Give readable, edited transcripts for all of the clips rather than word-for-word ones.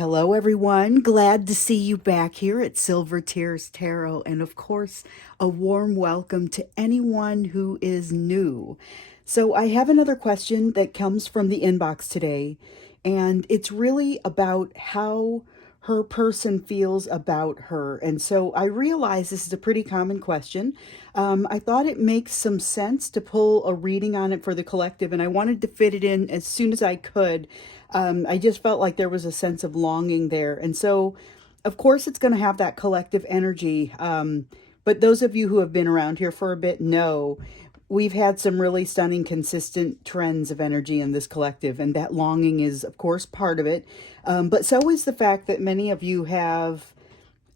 Hello, everyone. Glad to see you back here at Silver Tears Tarot. And of course, a warm welcome to anyone who is new. So, I have another question that comes from the inbox today, and it's really about how her person feels about her. And so, I realize this is a pretty common question. I thought it makes some sense to pull a reading on it for the collective, and I wanted to fit it in as soon as I could. I just felt like there was a sense of longing there. And so, of course, it's going to have that collective energy. But those of you who have been around here for a bit know we've had some really stunning, consistent trends of energy in this collective. And that longing is, of course, part of it. But so is the fact that many of you have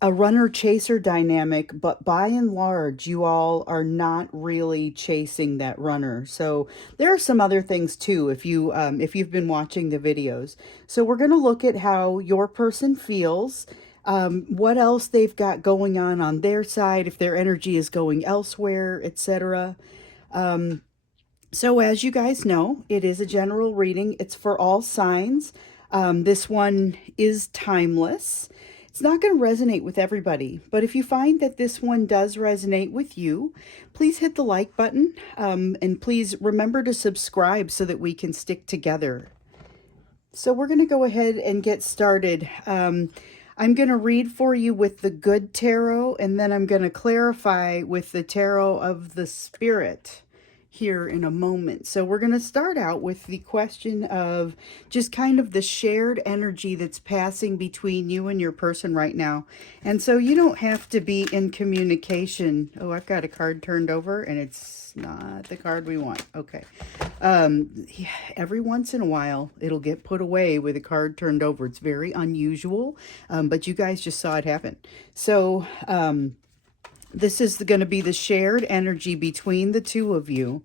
a runner chaser dynamic, but by and large, you all are not really chasing that runner. So there are some other things too if you've been watching the videos. So we're going to look at how your person feels, what else they've got going on their side, if their energy is going elsewhere, etc. So as you guys know, it is a general reading. It's for all signs. This one is timeless. It's not going to resonate with everybody, but if you find that this one does resonate with you, please hit the like button, and please remember to subscribe so that we can stick together. So we're going to go ahead and get started. I'm going to read for you with the good tarot, and then I'm going to clarify with the tarot of the spirit here in a moment. So we're going to start out with the question of just kind of the shared energy that's passing between you and your person right now. And so you don't have to be in communication. Oh, I've got a card turned over and it's not the card we want. Okay. Yeah, every once in a while it'll get put away with a card turned over. It's very unusual, but you guys just saw it happen. So, this is going to be the shared energy between the two of you.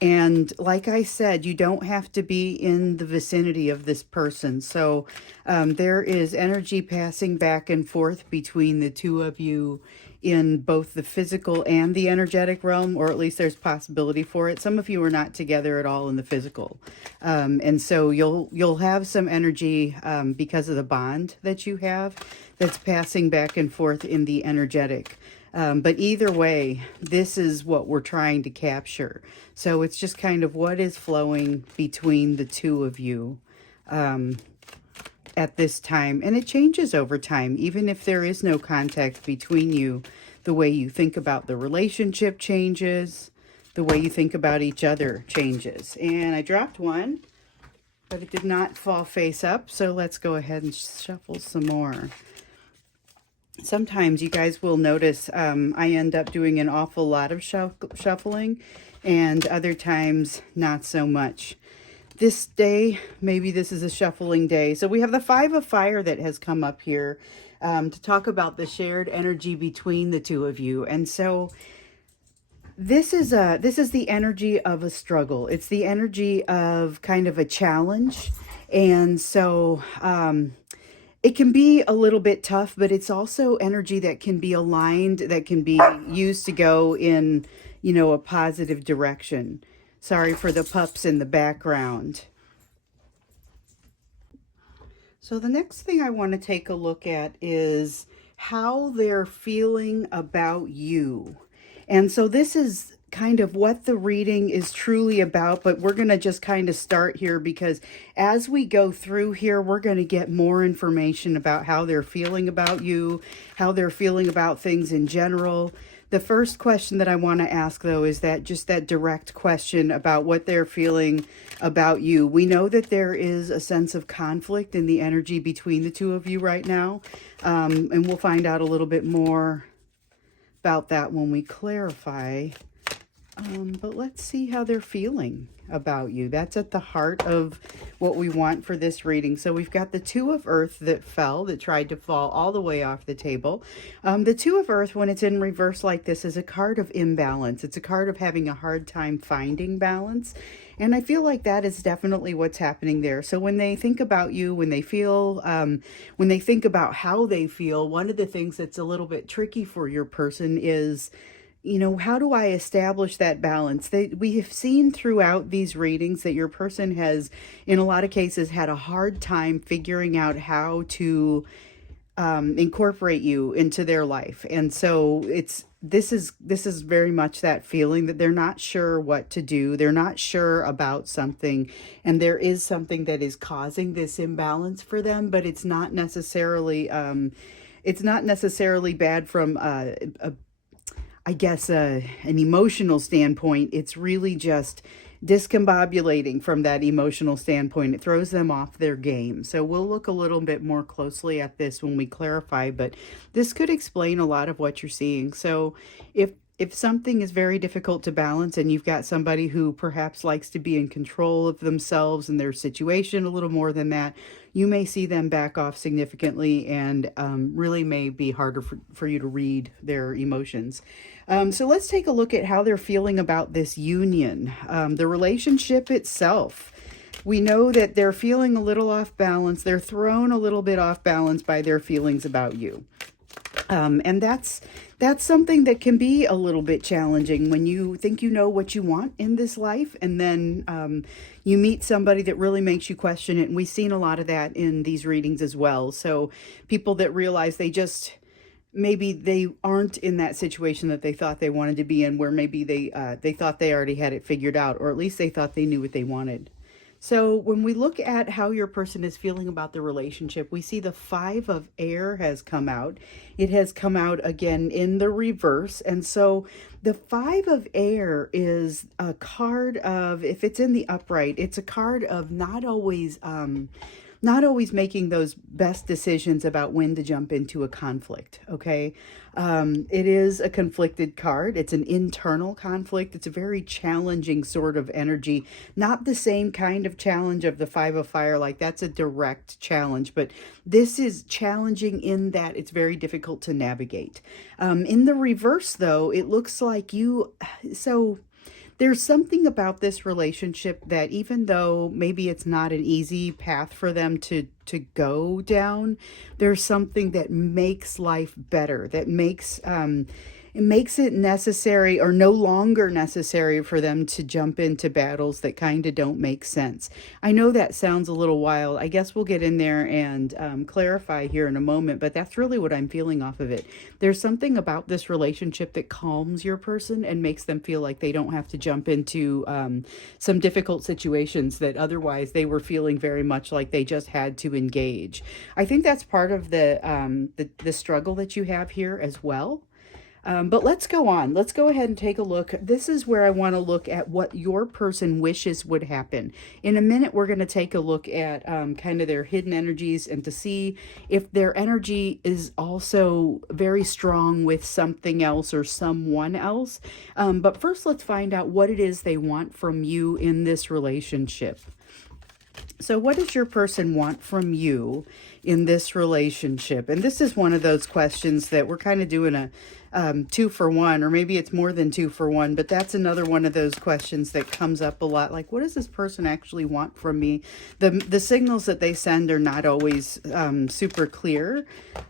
And like I said, you don't have to be in the vicinity of this person. So there is energy passing back and forth between the two of you in both the physical and the energetic realm, or at least there's possibility for it. Some of you are not together at all in the physical. And so you'll have some energy because of the bond that you have that's passing back and forth in the energetic. But either way, this is what we're trying to capture. So it's just kind of what is flowing between the two of you at this time. And it changes over time. Even if there is no contact between you, the way you think about the relationship changes. The way you think about each other changes. And I dropped one, but it did not fall face up. So let's go ahead and shuffle some more. Sometimes you guys will notice I end up doing an awful lot of shuffling, and other times not so much. This day, maybe this is a shuffling day. So we have the Five of Fire that has come up here to talk about the shared energy between the two of you. And so this is the energy of a struggle. It's the energy of kind of a challenge. And so it can be a little bit tough, but it's also energy that can be aligned, that can be used to go in, a positive direction. Sorry for the pups in the background. So the next thing I want to take a look at is how they're feeling about you. And so this is kind of what the reading is truly about, but we're going to just kind of start here because as we go through here, we're going to get more information about how they're feeling about you, how they're feeling about things in general. The first question that I want to ask, though, is that just that direct question about what they're feeling about you. We know that there is a sense of conflict in the energy between the two of you right now, and we'll find out a little bit more about that when we clarify. But let's see how they're feeling about you. That's at the heart of what we want for this reading. So we've got the Two of Earth that tried to fall all the way off the table. The Two of Earth, when it's in reverse like this, is a card of imbalance. It's a card of having a hard time finding balance. And I feel like that is definitely what's happening there. So when they think about you, when they feel, when they think about how they feel, one of the things that's a little bit tricky for your person is how do I establish that balance? We have seen throughout these readings that your person has, in a lot of cases, had a hard time figuring out how to incorporate you into their life. And so this is very much that feeling that they're not sure what to do. They're not sure about something, and there is something that is causing this imbalance for them, but it's not necessarily bad from a I guess, an emotional standpoint. It's really just discombobulating from that emotional standpoint. It throws them off their game. So we'll look a little bit more closely at this when we clarify, but this could explain a lot of what you're seeing. So if something is very difficult to balance and you've got somebody who perhaps likes to be in control of themselves and their situation a little more than that, you may see them back off significantly, and really may be harder for you to read their emotions. So let's take a look at how they're feeling about this union, the relationship itself. We know that they're feeling a little off balance. They're thrown a little bit off balance by their feelings about you. And that's something that can be a little bit challenging when you think you know what you want in this life, and then you meet somebody that really makes you question it. And we've seen a lot of that in these readings as well. So people that realize maybe they aren't in that situation that they thought they wanted to be in, where maybe they thought they already had it figured out, or at least they thought they knew what they wanted. So when we look at how your person is feeling about the relationship, we see the Five of Air has come out. It has come out again in the reverse. And so the Five of Air is a card of, if it's in the upright, it's a card of not always making those best decisions about when to jump into a conflict. Okay. It is a conflicted card. It's an internal conflict. It's a very challenging sort of energy, not the same kind of challenge of the Five of Fire. Like, that's a direct challenge, but this is challenging in that it's very difficult to navigate. In the reverse, though, it looks like so there's something about this relationship that, even though maybe it's not an easy path for them to go down, there's something that makes life better, that makes it necessary, or no longer necessary, for them to jump into battles that kind of don't make sense. I know that sounds a little wild. I guess we'll get in there and clarify here in a moment, but that's really what I'm feeling off of it. There's something about this relationship that calms your person and makes them feel like they don't have to jump into some difficult situations that otherwise they were feeling very much like they just had to engage. I think that's part of the struggle that you have here as well. But let's go on. Let's go ahead and take a look. This is where I want to look at what your person wishes would happen. In a minute, we're going to take a look at kind of their hidden energies, and to see if their energy is also very strong with something else or someone else. But first, let's find out what it is they want from you in this relationship. So what does your person want from you in this relationship? And this is one of those questions that we're kind of doing a 2 for 1, or maybe it's more than 2 for 1, but that's another one of those questions that comes up a lot. Like, what does this person actually want from me? The signals that they send are not always super clear.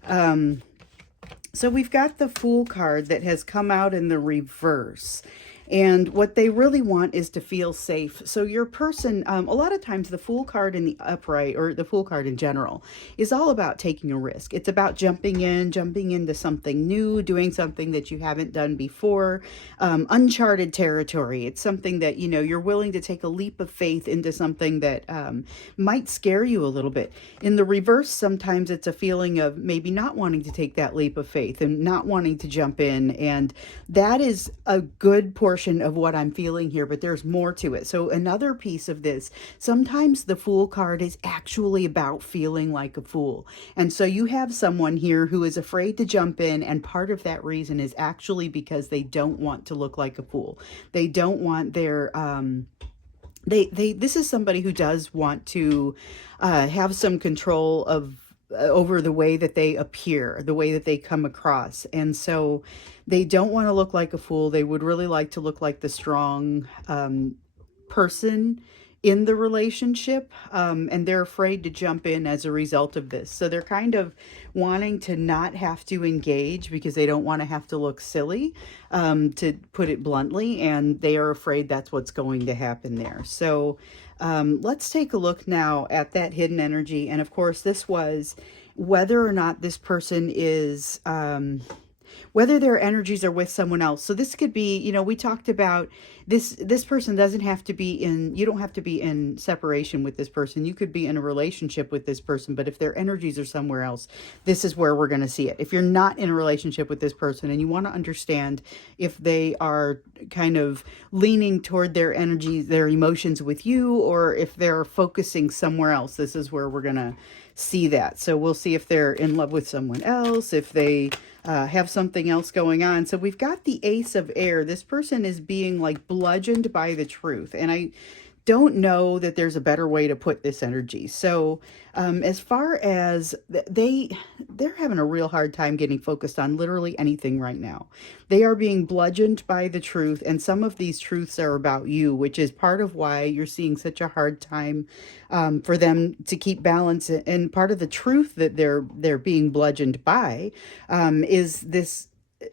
So we've got the Fool card that has come out in the reverse. And what they really want is to feel safe. So your person, a lot of times the Fool card in the upright, or the Fool card in general, is all about taking a risk. It's about jumping into something new, doing something that you haven't done before, uncharted territory. It's something that, you're willing to take a leap of faith into something that might scare you a little bit. In the reverse, sometimes it's a feeling of maybe not wanting to take that leap of faith and not wanting to jump in. And that is a good portion of what I'm feeling here, but there's more to it. So another piece of this, sometimes the Fool card is actually about feeling like a fool. And so you have someone here who is afraid to jump in, and part of that reason is actually because they don't want to look like a fool. They don't want their this is somebody who does want to have some control of over the way that they appear, the way that they come across. And so they don't want to look like a fool. They would really like to look like the strong person in the relationship, and they're afraid to jump in as a result of this. So they're kind of wanting to not have to engage because they don't want to have to look silly, to put it bluntly, and they are afraid that's what's going to happen there. So let's take a look now at that hidden energy. And of course, this was whether or not this person is whether their energies are with someone else. So this could be, we talked about this person doesn't have to be in, you don't have to be in separation with this person. You could be in a relationship with this person, but if their energies are somewhere else, this is where we're going to see it. If you're not in a relationship with this person and you want to understand if they are kind of leaning toward their energies, their emotions with you, or if they're focusing somewhere else, this is where we're going to see that. So we'll see if they're in love with someone else, if they have something else going on. So we've got the Ace of Air. This person is being like bludgeoned by the truth. And I don't know that there's a better way to put this energy. So as far as they're having a real hard time getting focused on literally anything right now. They are being bludgeoned by the truth, and some of these truths are about you, which is part of why you're seeing such a hard time for them to keep balance. And part of the truth that they're being bludgeoned by is this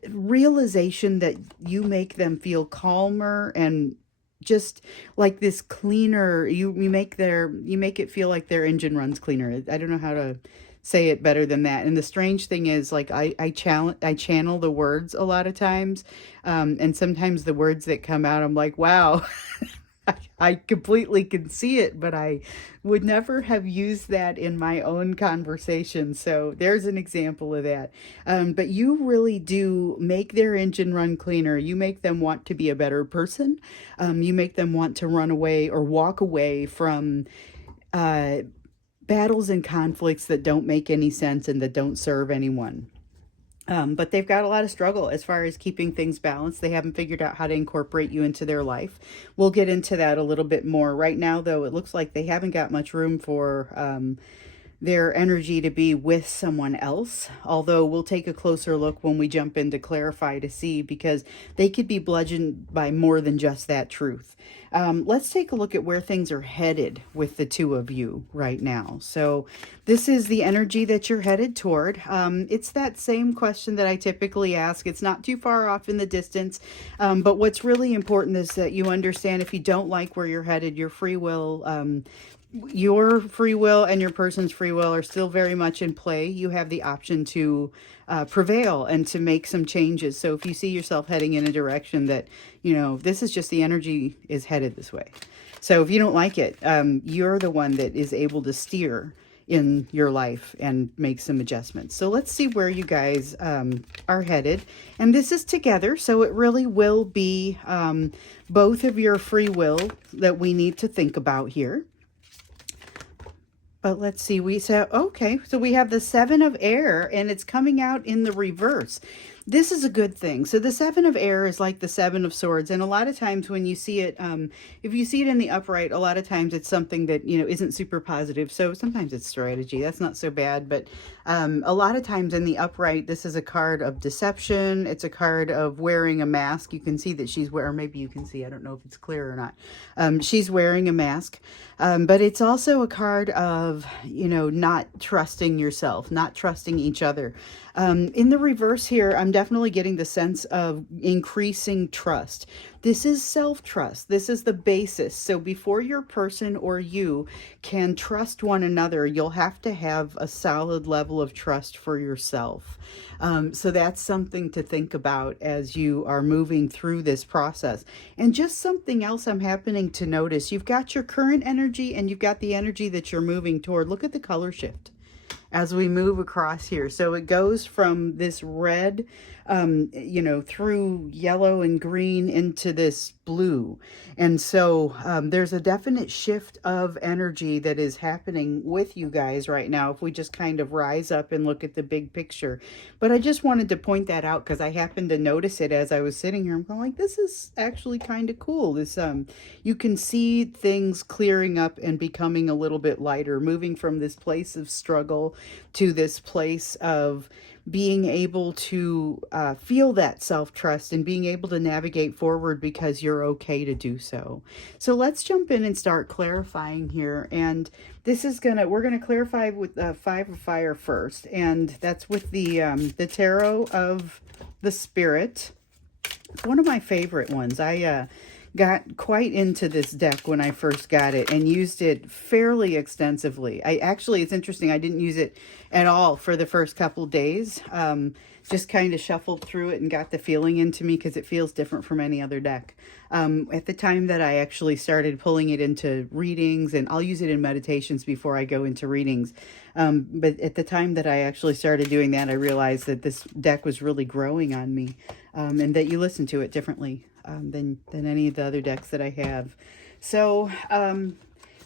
realization that you make them feel calmer and just like this cleaner. You make it feel like their engine runs cleaner. I don't know how to say it better than that. And the strange thing is, like, I channel the words a lot of times, and sometimes the words that come out, I'm like, wow. I completely can see it, but I would never have used that in my own conversation. So there's an example of that. But you really do make their engine run cleaner. You make them want to be a better person. You make them want to run away or walk away from uh, battles and conflicts that don't make any sense and that don't serve anyone. But they've got a lot of struggle as far as keeping things balanced. They haven't figured out how to incorporate you into their life. We'll get into that a little bit more. Right now, though, it looks like they haven't got much room for their energy to be with someone else. Although we'll take a closer look when we jump in to clarify to see, because they could be bludgeoned by more than just that truth. Let's take a look at where things are headed with the two of you right now. So this is the energy that you're headed toward. It's that same question that I typically ask. It's not too far off in the distance. But what's really important is that you understand, if you don't like where you're headed, your free will and your person's free will are still very much in play. You have the option to prevail and to make some changes. So if you see yourself heading in a direction that, this is just the energy is headed this way. So if you don't like it, you're the one that is able to steer in your life and make some adjustments. So let's see where you guys are headed. And this is together, so it really will be both of your free will that we need to think about here. But let's see, we said, okay, so we have the Seven of Air, and it's coming out in the reverse. This is a good thing. So the Seven of Air is like the Seven of Swords. And a lot of times when you see it, if you see it in the upright, a lot of times it's something that, isn't super positive. So sometimes it's strategy. That's not so bad. But a lot of times in the upright, this is a card of deception. It's a card of wearing a mask. You can see that she's wearing, or maybe you can see, I don't know if it's clear or not. She's wearing a mask. But it's also a card of, not trusting yourself, not trusting each other. In the reverse here, I'm definitely getting the sense of increasing trust. This is self-trust. This is the basis. So before your person or you can trust one another, you'll have to have a solid level of trust for yourself. So that's something to think about as you are moving through this process. And just something else I'm happening to notice. You've got your current energy and you've got the energy that you're moving toward. Look at the color shift as we move across here. So it goes from this red, through yellow and green into this blue. And so there's a definite shift of energy that is happening with you guys right now, if we just kind of rise up and look at the big picture. But I just wanted to point that out because I happened to notice it as I was sitting here. I'm going like, this is actually kind of cool. This, you can see things clearing up and becoming a little bit lighter, moving from this place of struggle to this place of being able to feel that self trust and being able to navigate forward because you're okay to do so. So let's jump in and start clarifying here. And we're gonna clarify with Five of Fire first, and that's with the Tarot of the Spirit. It's one of my favorite ones. I got quite into this deck when I first got it and used it fairly extensively. It's interesting, I didn't use it at all for the first couple days. Just kind of shuffled through it and got the feeling into me because it feels different from any other deck. At the time that I actually started pulling it into readings, and I'll use it in meditations before I go into readings. But at the time that I actually started doing that, I realized that this deck was really growing on me, and that you listen to it differently than any of the other decks that I have. So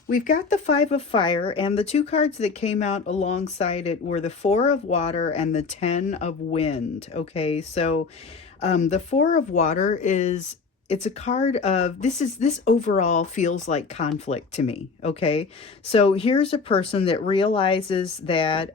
we've got the Five of Fire, and the two cards that came out alongside it were the Four of Water and the Ten of Wind. Okay, so the Four of Water it's a card of this overall feels like conflict to me. Okay, so here's a person that realizes that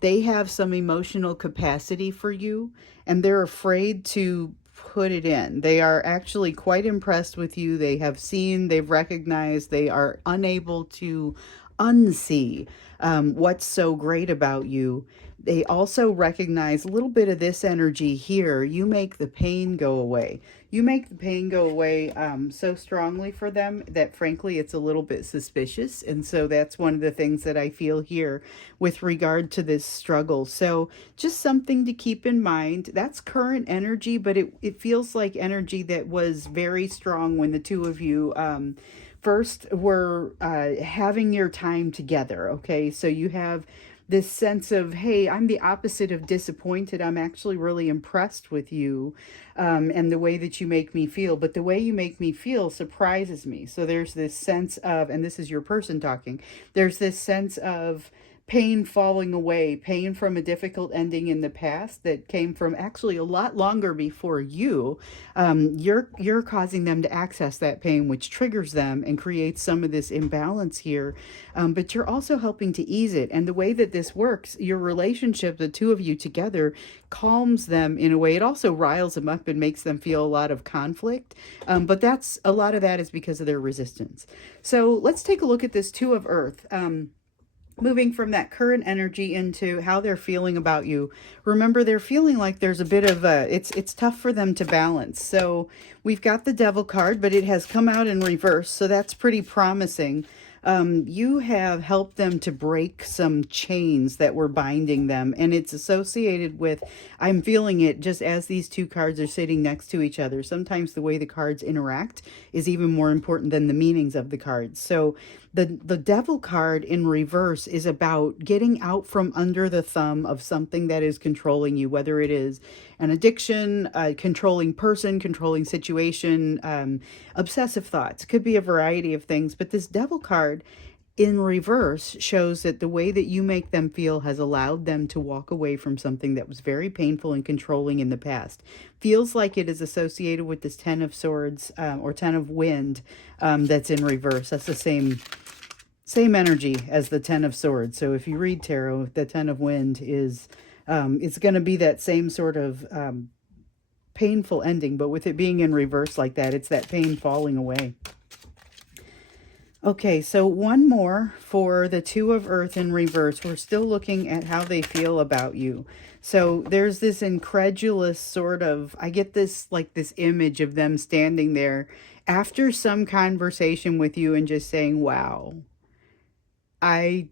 they have some emotional capacity for you, and they're afraid to put it in. They are actually quite impressed with you. They've recognized, they are unable to unsee what's so great about you. They also recognize a little bit of this energy here. You make the pain go away. You make the pain go away so strongly for them that, frankly, it's a little bit suspicious. And so that's one of the things that I feel here with regard to this struggle. So just something to keep in mind. That's current energy, but it feels like energy that was very strong when the two of you first were having your time together. Okay, so you have this sense of, hey, I'm the opposite of disappointed. I'm actually really impressed with you and the way that you make me feel. But the way you make me feel surprises me. So there's this sense of, and this is your person talking, there's this sense of pain falling away, pain from a difficult ending in the past that came from actually a lot longer before you. You're causing them to access that pain, which triggers them and creates some of this imbalance here. But you're also helping to ease it. And the way that this works, your relationship, the two of you together, calms them in a way. It also riles them up and makes them feel a lot of conflict. But that's a lot of that is because of their resistance. So let's take a look at this Two of Earth. Moving from that current energy into how they're feeling about you. Remember, they're feeling like there's a bit of it's tough for them to balance. So we've got the Devil card, but it has come out in reverse, so that's pretty promising. You have helped them to break some chains that were binding them, and it's associated with, I'm feeling it just as these two cards are sitting next to each other. Sometimes the way the cards interact is even more important than the meanings of the cards. So the Devil card in reverse is about getting out from under the thumb of something that is controlling you, whether it is an addiction, a controlling person, controlling situation, obsessive thoughts. Could be a variety of things, but this Devil card in reverse shows that the way that you make them feel has allowed them to walk away from something that was very painful and controlling in the past. Feels like it is associated with this Ten of Swords or Ten of Wind that's in reverse. That's the same energy as the Ten of Swords. So if you read tarot, the Ten of Wind is it's going to be that same sort of painful ending, but with it being in reverse like that, it's that pain falling away. Okay, so one more for the Two of Earth in reverse. We're still looking at how they feel about you. So there's this incredulous sort of, I get this like this image of them standing there after some conversation with you and just saying, wow, I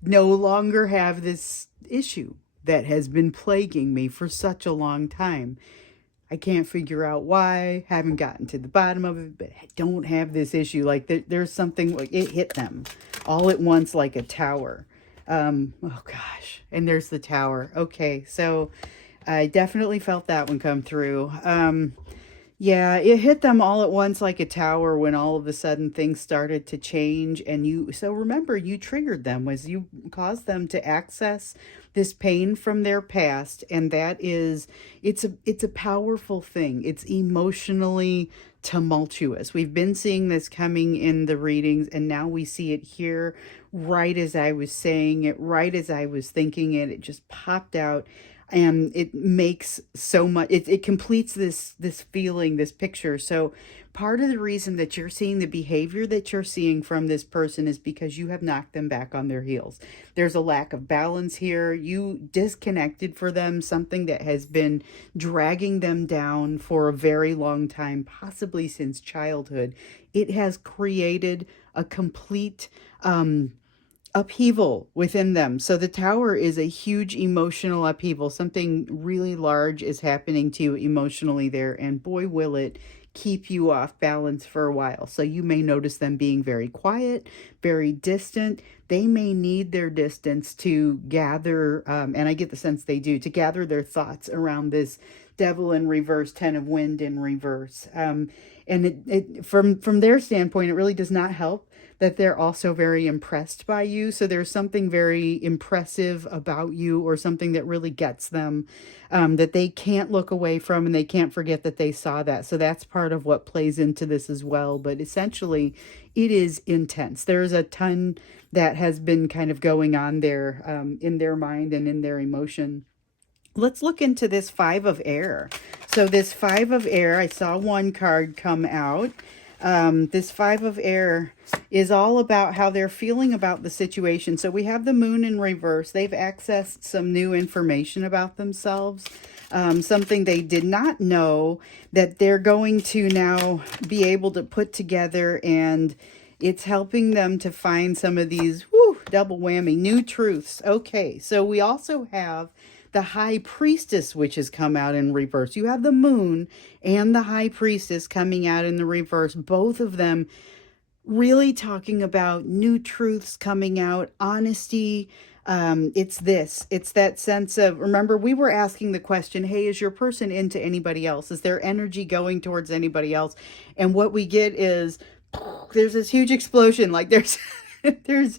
no longer have this issue that has been plaguing me for such a long time. I can't figure out why, haven't gotten to the bottom of it, but I don't have this issue. Like there's something, like it hit them all at once like a tower. Oh gosh, and there's the tower. Okay, so I definitely felt that one come through. Yeah, it hit them all at once like a tower when all of a sudden things started to change. And so remember, you triggered them, was you caused them to access this pain from their past. And that is, it's a powerful thing. It's emotionally tumultuous. We've been seeing this coming in the readings, and now we see it here right as I was saying it, right as I was thinking it. It just popped out. and it makes so much, it completes this feeling, this picture. So part of the reason that you're seeing the behavior that you're seeing from this person is because you have knocked them back on their heels. There's a lack of balance here. You disconnected for them something that has been dragging them down for a very long time, possibly since childhood. It has created a complete upheaval within them. So the tower is a huge emotional upheaval. Something really large is happening to you emotionally there, and boy, will it keep you off balance for a while. So you may notice them being very quiet, very distant. They may need their distance to gather, and I get the sense they do, to gather their thoughts around this devil in reverse, ten of wind in reverse. And from their standpoint, it really does not help that they're also very impressed by you. So there's something very impressive about you, or something that really gets them, that they can't look away from, and they can't forget that they saw that. So that's part of what plays into this as well. But essentially, it is intense. There's a ton that has been kind of going on there, in their mind and in their emotion. Let's look into this Five of Air. So this Five of Air, I saw one card come out. This Five of Air is all about how they're feeling about the situation. So we have the Moon in reverse. They've accessed some new information about themselves, something they did not know that they're going to now be able to put together, and it's helping them to find some of these, double whammy, new truths. Okay, so we also have the High Priestess, which has come out in reverse. You have the Moon and the High Priestess coming out in the reverse, both of them really talking about new truths coming out, honesty. It's that sense of, remember, we were asking the question, hey, is your person into anybody else? Is their energy going towards anybody else? And what we get is there's this huge explosion. Like there's there's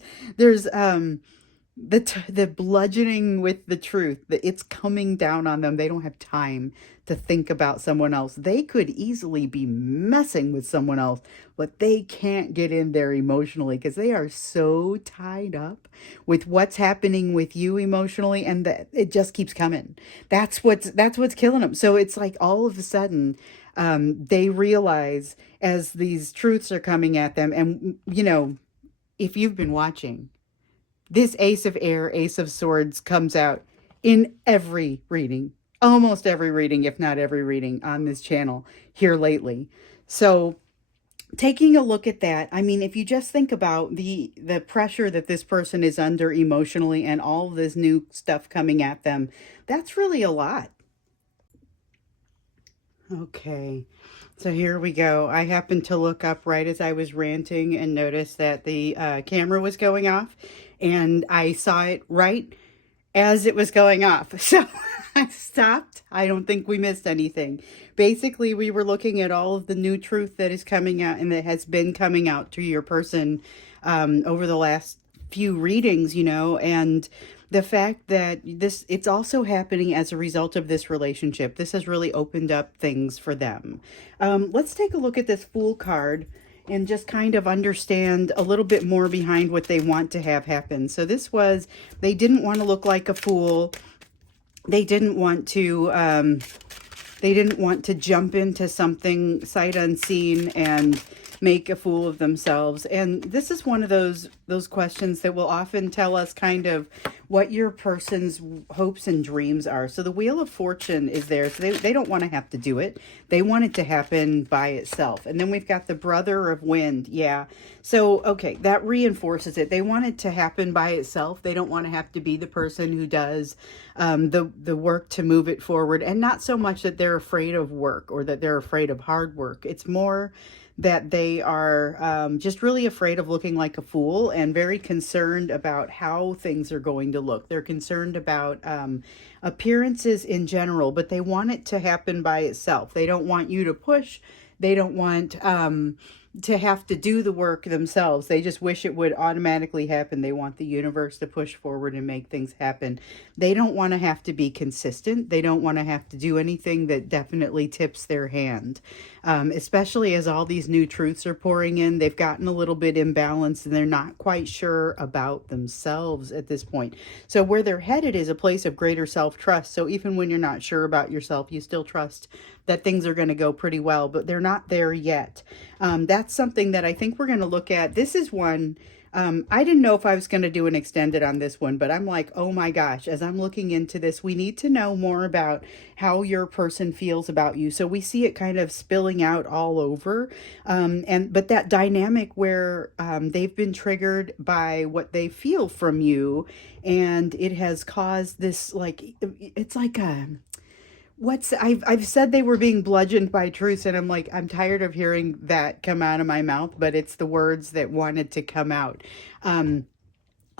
the bludgeoning with the truth, that it's coming down on them. They don't have time to think about someone else. They could easily be messing with someone else, but they can't get in there emotionally because they are so tied up with what's happening with you emotionally, and that it just keeps coming. That's what's killing them. So it's like all of a sudden, they realize as these truths are coming at them, and if you've been watching, this Ace of Air, Ace of Swords comes out in every reading, almost every reading, if not every reading on this channel here lately. So taking a look at that, I mean, if you just think about the pressure that this person is under emotionally and all of this new stuff coming at them, that's really a lot. Okay, so here we go. I happened to look up right as I was ranting and noticed that the camera was going off, and I saw it right as it was going off. So I stopped. I don't think we missed anything. Basically, we were looking at all of the new truth that is coming out and that has been coming out to your person, over the last few readings, and the fact that it's also happening as a result of this relationship. This has really opened up things for them. Let's take a look at this Fool card and just kind of understand a little bit more behind what they want to have happen. So they didn't want to look like a fool. They didn't want to jump into something sight unseen and make a fool of themselves. And this is one of those questions that will often tell us kind of what your person's hopes and dreams are. So the Wheel of Fortune is there. So they don't want to have to do it. They want it to happen by itself. And then we've got the Brother of Wind. Yeah. So, okay, that reinforces it. They want it to happen by itself. They don't want to have to be the person who does the work to move it forward. And not so much that they're afraid of work or that they're afraid of hard work. It's more that they are just really afraid of looking like a fool and very concerned about how things are going to look. They're concerned about appearances in general, but they want it to happen by itself. They don't want you to push. They don't want to have to do the work themselves. They just wish it would automatically happen. They want the universe to push forward and make things happen. They don't want to have to be consistent. They don't want to have to do anything that definitely tips their hand. Especially as all these new truths are pouring in, they've gotten a little bit imbalanced and they're not quite sure about themselves at this point. So, where they're headed is a place of greater self trust. So, even when you're not sure about yourself, you still trust that things are going to go pretty well, but they're not there yet. That's something that I think we're going to look at. This is one. I didn't know if I was going to do an extended on this one, but I'm like, oh my gosh, as I'm looking into this, we need to know more about how your person feels about you. So we see it kind of spilling out all over. But that dynamic where they've been triggered by what they feel from you, and it has caused this, like, it's like a I've said they were being bludgeoned by truth, and I'm like, I'm tired of hearing that come out of my mouth, but it's the words that wanted to come out. Um,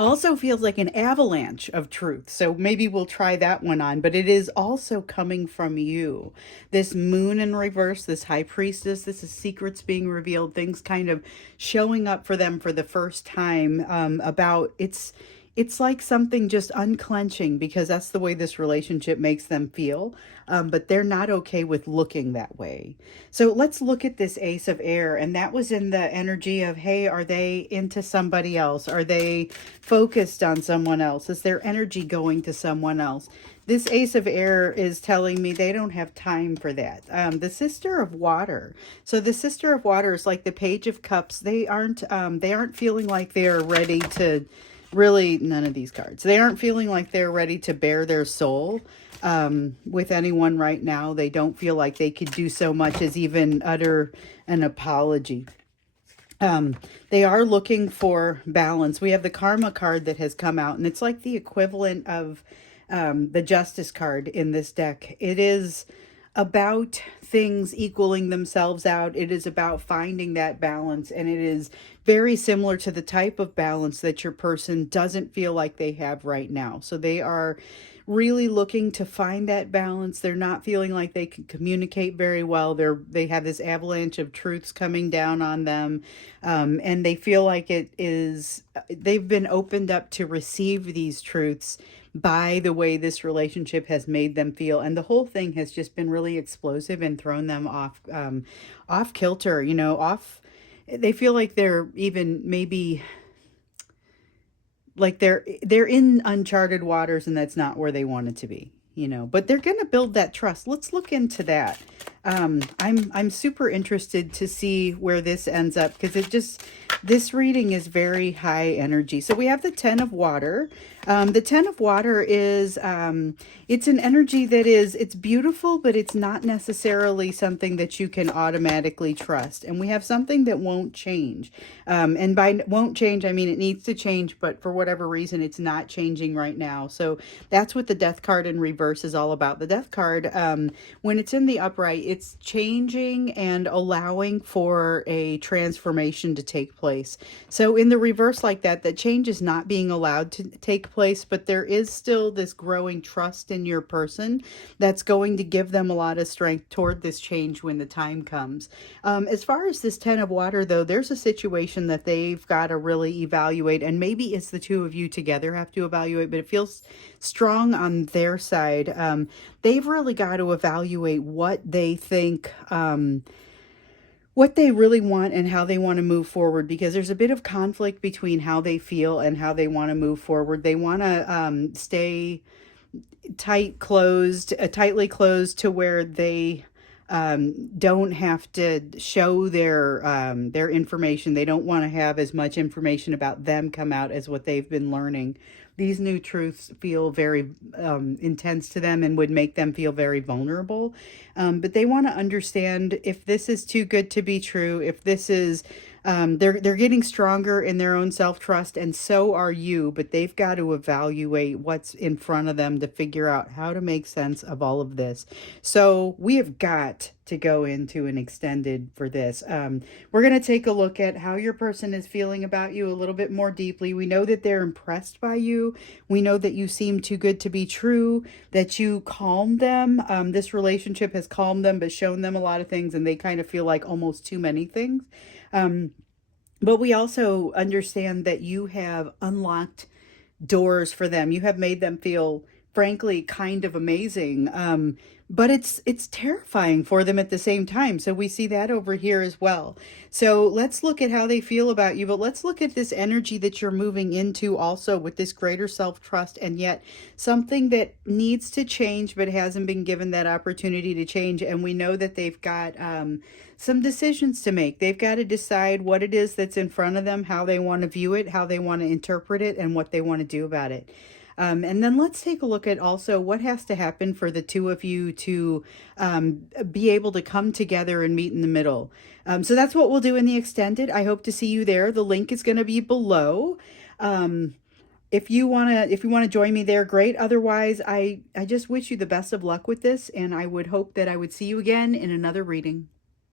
Also feels like an avalanche of truth. So maybe we'll try that one on, but it is also coming from you. This moon in reverse, this high priestess, this is secrets being revealed, things kind of showing up for them for the first time, about it's like something just unclenching because that's the way this relationship makes them feel. But they're not okay with looking that way. So let's look at this Ace of Air. And that was in the energy of, hey, are they into somebody else? Are they focused on someone else? Is their energy going to someone else? This Ace of Air is telling me they don't have time for that. The Sister of Water. So the Sister of Water is like the Page of Cups. They aren't feeling like they're ready to really, none of these cards. They aren't feeling like they're ready to bare their soul with anyone right now. They don't feel like they could do so much as even utter an apology. They are looking for balance. We have the Karma card that has come out, and it's like the equivalent of the Justice card in this deck. It is about things equaling themselves out. It is about finding that balance, and it is very similar to the type of balance that your person doesn't feel like they have right now. So they are really looking to find that balance. They're not feeling like they can communicate very well. They have this avalanche of truths coming down on them, and they feel like they've been opened up to receive these truths by the way this relationship has made them feel, and the whole thing has just been really explosive and thrown them off kilter. Off. They feel like they're even maybe like they're in uncharted waters, and that's not where they wanted to be, but they're going to build that trust. Let's look into that. I'm super interested to see where this ends up, because this reading is very high energy. So we have the Ten of Water. The Ten of Water is it's an energy that it's beautiful, but it's not necessarily something that you can automatically trust. And we have something that won't change. And by won't change, I mean it needs to change, but for whatever reason, it's not changing right now. So that's what the Death card in reverse is all about. The Death card, when it's in the upright, it's changing and allowing for a transformation to take place. So in the reverse like that, that change is not being allowed to take place, but there is still this growing trust in your person that's going to give them a lot of strength toward this change when the time comes. As far as this Ten of Water, though, there's a situation that they've got to really evaluate, and maybe it's the two of you together have to evaluate, but it feels strong on their side. They've really got to evaluate what they think, what they really want and how they want to move forward, because there's a bit of conflict between how they feel and how they want to move forward. They want to stay tightly closed to where they don't have to show their information. They don't want to have as much information about them come out as what they've been learning. These new truths feel very intense to them and would make them feel very vulnerable. But they want to understand if this is too good to be true, if this is they're getting stronger in their own self-trust, and so are you, but they've got to evaluate what's in front of them to figure out how to make sense of all of this. So we have got to go into an extended for this. We're going to take a look at how your person is feeling about you a little bit more deeply. We know that they're impressed by you. We know that you seem too good to be true, that you calm them. This relationship has calmed them, but shown them a lot of things, and they kind of feel like almost too many things. Um, but we also understand that you have unlocked doors for them. You have made them feel, frankly, kind of amazing. But it's terrifying for them at the same time. So we see that over here as well. So let's look at how they feel about you, but let's look at this energy that you're moving into also with this greater self-trust, and yet something that needs to change but hasn't been given that opportunity to change. And we know that they've got some decisions to make. They've got to decide what it is that's in front of them, how they want to view it, how they want to interpret it, and what they want to do about it. And then let's take a look at also what has to happen for the two of you to be able to come together and meet in the middle. So that's what we'll do in the extended. I hope to see you there. The link is going to be below. Um, if you wanna join me there, great. Otherwise, I just wish you the best of luck with this, and I would hope that I would see you again in another reading.